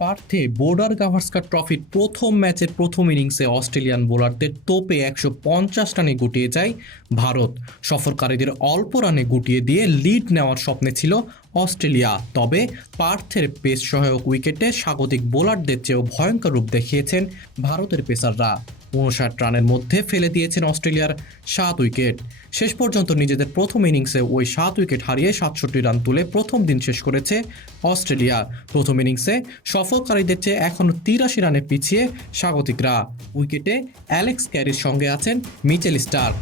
পার্থে border Gavaskar ট্রফির প্রথম ম্যাচের প্রথম ইনিংসে অস্ট্রেলিয়ান বোলারদের তোপে ১৫০ রানে গুটিয়ে যায় ভারত। সফরকারীদের অল্প রানে গুটিয়ে দিয়ে লিড নেওয়ার স্বপ্নে ছিল অস্ট্রেলিয়া। তবে পার্থের পেস সহায়ক উইকেটে স্বাগতিক বোলারদের চেয়েও ভয়ঙ্কর রূপ দেখিয়েছেন ভারতের পেসাররা। ৫৯ রানের মধ্যে ফেলে দিয়েছেন অস্ট্রেলিয়ার ৭ উইকেট। শেষ পর্যন্ত নিজেদের প্রথম ইনিংসে ওই ৭ উইকেট হারিয়ে ৬৭ রান তুলে প্রথম দিন শেষ করেছে অস্ট্রেলিয়া। প্রথম ইনিংসে সফরকারীদের চেয়ে এখনও ৮৩ রানে পিছিয়ে স্বাগতিকরা। উইকেটে অ্যালেক্স ক্যারির সঙ্গে আছেন মিচেল স্টার্ক।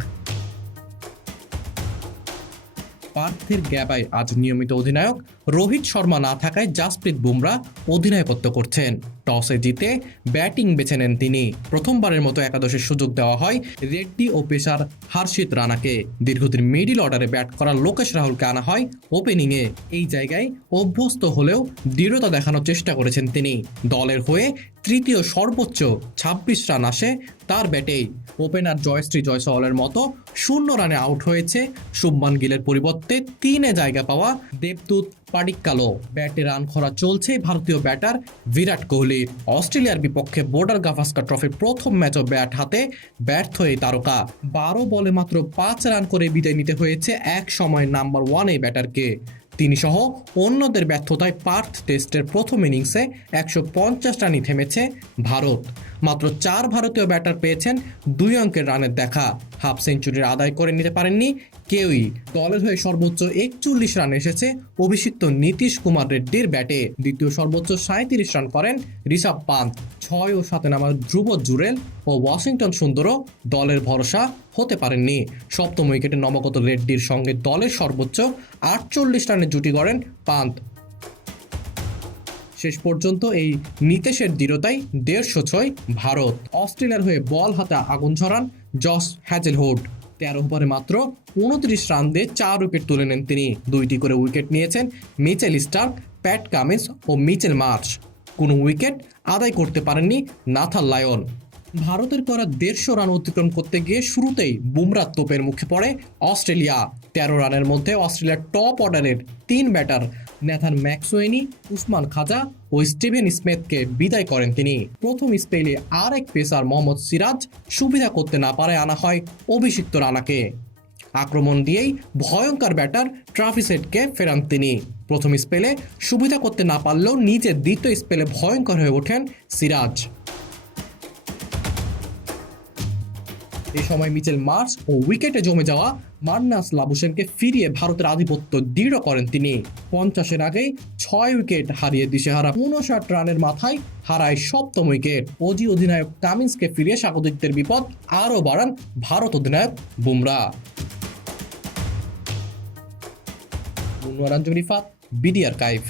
পার্থের গ্যাবায় আজ নিয়মিত অধিনায়ক রোহিত শর্মা না থাকায় জাসপ্রীত বুমরা অধিনায়কত্ব করছেন। টসে জিতে ব্যাটিং বেছে নেন তিনি। প্রথমবারের মতো একাদশের সুযোগ দেওয়া হয় রেড্ডি ও পেসার হর্ষিত রানাকে। দীর্ঘদিন মিডল অর্ডারে ব্যাট করা লোকেশ রাহুলকে আনা হয় ওপেনিংয়ে। এই জায়গায় অভ্যস্ত হলেও দৃঢ়তা দেখানোর চেষ্টা করেছেন তিনি। দলের হয়ে তৃতীয় সর্বোচ্চ ২৬ রান আসে তার ব্যাটেই। ওপেনার জয়শ্রী জয়সওয়ালের মতো ০ রানে আউট হয়েছে শুভমান গিলের পরিবর্তে ৩-এ জায়গা পাওয়া দেবদূত পাডিক্কালও। ব্যাটে রান খরা চলছে ভারতীয় ব্যাটার বিরাট কোহলির। অস্ট্রেলিয়ার বিপক্ষে বর্ডার গাভাস্কার ট্রফির প্রথম ম্যাচও ব্যাট হাতে ব্যর্থ এই তারকা। ১২ বলে মাত্র ৫ রান করে বিদায় নিতে হয়েছে এক সময় নাম্বার 1 এই ব্যাটারকে। তিনি সহ অন্যদের ব্যর্থতায় পার্থ টেস্টের প্রথম ইনিংসে ১৫০ রানই থেমেছে ভারত। মাত্র ৪ ভারতীয় ব্যাটার পেয়েছেন ২ অঙ্কের রানের দেখা। হাফ সেঞ্চুরির আদায় করে নিতে পারেননি কেউই। দলের হয়ে সর্বোচ্চ ৪১ রান এসেছে অভিষিক্ত নীতিশ কুমার রেড্ডির ব্যাটে। দ্বিতীয় সর্বোচ্চ ৩৭ রান করেন ঋষভ পান্ত। ৬ ও ৭-এ নামা ধ্রুব জুরেল ও ওয়াশিংটন সুন্দরও দলের ভরসা হতে পারেননি। সপ্তম উইকেটে নবাগত রেড্ডির সঙ্গে দলের সর্বোচ্চ ৪৮ রানের জুটি গড়েন পান্ত। শেষ পর্যন্ত এই নীতিশের দৃঢ়তায় ১৫০ ছয় ভারত। অস্ট্রেলিয়ার হয়ে বল হাতে আগুন ঝরান জশ হ্যাজেলউড। ১৩ ওভারে মাত্র ২৯ রান দিয়ে ৪ উইকেট তুলে নেন তিনি। ২টি করে উইকেট নিয়েছেন মিচেল স্টার্ক, প্যাট কামিন্স ও মিচেল মার্শ। কোনো উইকেট আদায় করতে পারেননি নাথান লায়ন। ভারতের করা ১৫০ রান অতিক্রম করতে গিয়ে শুরুতেই বুমরার তোপের মুখে পড়ে অস্ট্রেলিয়া। ১৩ রানের মধ্যে অস্ট্রেলিয়ার টপ অর্ডারের ৩ ব্যাটার ন্যাথান ম্যাকসওয়েনি, উসমান খাজা ও স্টিভেন স্মিথকে বিদায় করেন তিনি। প্রথম স্পেলে আরেক পেসার মোহাম্মদ সিরাজ সুবিধা করতে না পারে আনা হয় অভিষিক্ত রানাকে। আক্রমণ দিয়েই ভয়ঙ্কর ব্যাটার ট্রাভিস হেডকে ফেরান তিনি। প্রথম স্পেলে সুবিধা করতে না পারলেও নিজের দ্বিতীয় স্পেলে ভয়ঙ্কর হয়ে ওঠেন সিরাজ। এই সময় মিচেল মার্শ ও উইকেটে জমে যাওয়া মার্নাস লাবুশেনকে ফিরিয়ে ভারতের আধিপত্য দৃঢ় করেন তিনি। ৫০-এর আগেই ৬ উইকেট হারিয়ে দিশেহারা ৫৯ রানের মাথায় হারায় সপ্তম উইকেট। অধিনায়ক কামিন্সকে ফিরিয়ে স্বাগতিকদের বিপদ আরও বাড়ান ভারত অধিনায়ক বুমরা। মুন্নুয়ারান জরিফাত, বিডি আর্কাইভ।